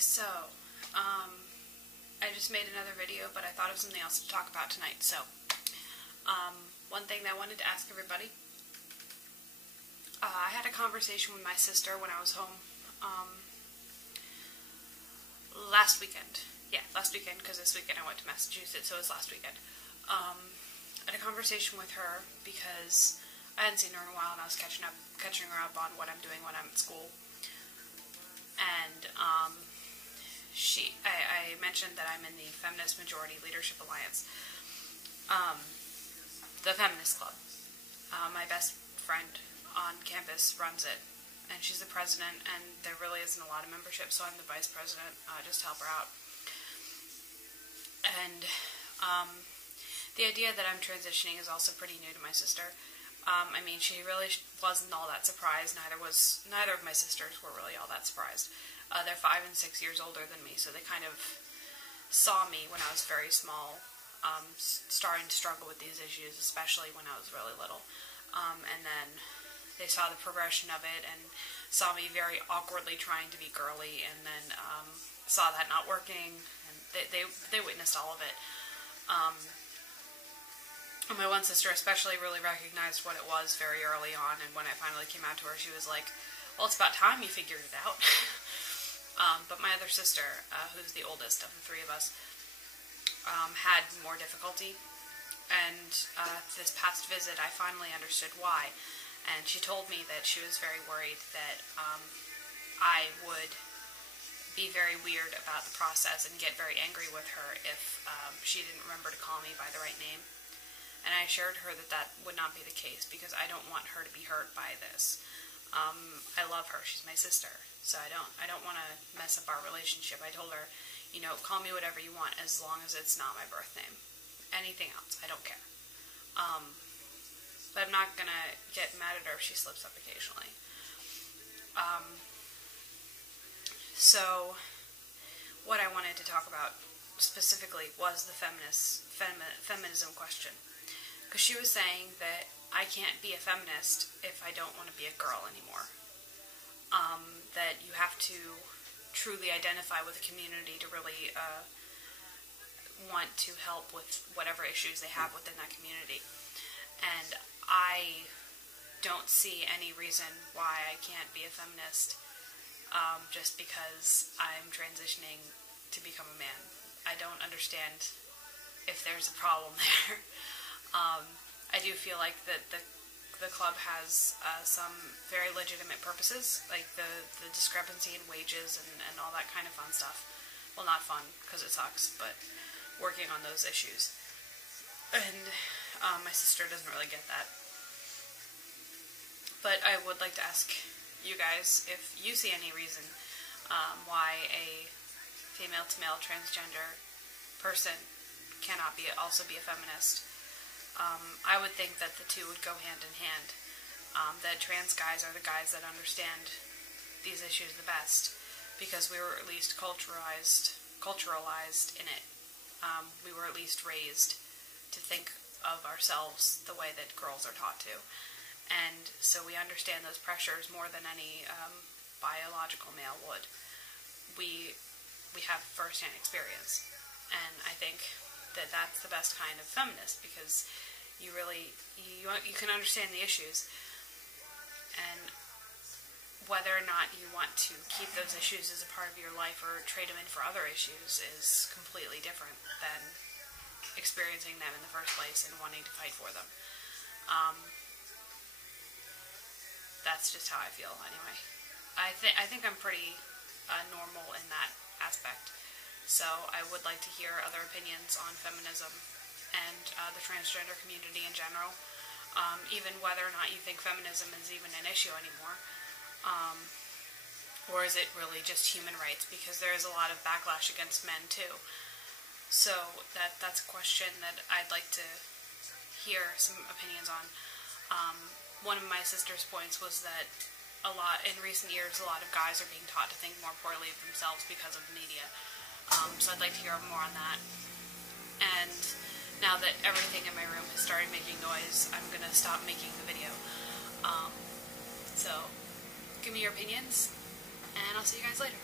So, I just made another video, but I thought of something else to talk about tonight. So, one thing that I wanted to ask everybody, I had a conversation with my sister when I was home, last weekend. Yeah, last weekend, because this weekend I went to Massachusetts, so it was last weekend. I had a conversation with her because I hadn't seen her in a while, and I was catching her up on what I'm doing when I'm at school. And, I mentioned that I'm in the Feminist Majority Leadership Alliance, the Feminist Club. My best friend on campus runs it, and she's the president, and there really isn't a lot of membership, so I'm the vice president, just to help her out. And, the idea that I'm transitioning is also pretty new to my sister. I mean, she really wasn't all that surprised. Neither of my sisters were really all that surprised. They're 5 and 6 years older than me, so they kind of saw me when I was very small, starting to struggle with these issues, especially when I was really little. And then they saw the progression of it and saw me very awkwardly trying to be girly, and then saw that not working, and they witnessed all of it. My one sister especially really recognized what it was very early on, and when I finally came out to her, she was like, well, it's about time you figured it out. But my other sister, who's the oldest of the three of us, had more difficulty, and this past visit I finally understood why, and she told me that she was very worried that I would be very weird about the process and get very angry with her if she didn't remember to call me by the right name. And I assured her that that would not be the case, because I don't want her to be hurt by this. I love her. She's my sister. So I don't want to mess up our relationship. I told her, you know, call me whatever you want as long as it's not my birth name. Anything else, I don't care. But I'm not going to get mad at her if she slips up occasionally. So what I wanted to talk about specifically was the feminism question. Because she was saying that I can't be a feminist if I don't want to be a girl anymore. That you have to truly identify with the community to really want to help with whatever issues they have within that community. And I don't see any reason why I can't be a feminist just because I'm transitioning to become a man. I don't understand if there's a problem there. I do feel like that the club has some very legitimate purposes, like the discrepancy in wages and all that kind of fun stuff. Well, not fun, because it sucks, but working on those issues. And my sister doesn't really get that. But I would like to ask you guys if you see any reason why a female-to-male transgender person cannot also be a feminist. I would think that the two would go hand in hand. That trans guys are the guys that understand these issues the best, because we were at least culturalized in it. We were at least raised to think of ourselves the way that girls are taught to. And so we understand those pressures more than any biological male would. We have first-hand experience, and I think that that's the best kind of feminist, because you can understand the issues, and whether or not you want to keep those issues as a part of your life or trade them in for other issues is completely different than experiencing them in the first place and wanting to fight for them. That's just how I feel anyway. I think I'm pretty normal in that aspect. So I would like to hear other opinions on feminism and the transgender community in general, even whether or not you think feminism is even an issue anymore, or is it really just human rights, because there is a lot of backlash against men too. So that's a question that I'd like to hear some opinions on. One of my sister's points was that in recent years, a lot of guys are being taught to think more poorly of themselves because of the media. So I'd like to hear more on that. And now that everything in my room has started making noise, I'm going to stop making the video. So give me your opinions, and I'll see you guys later.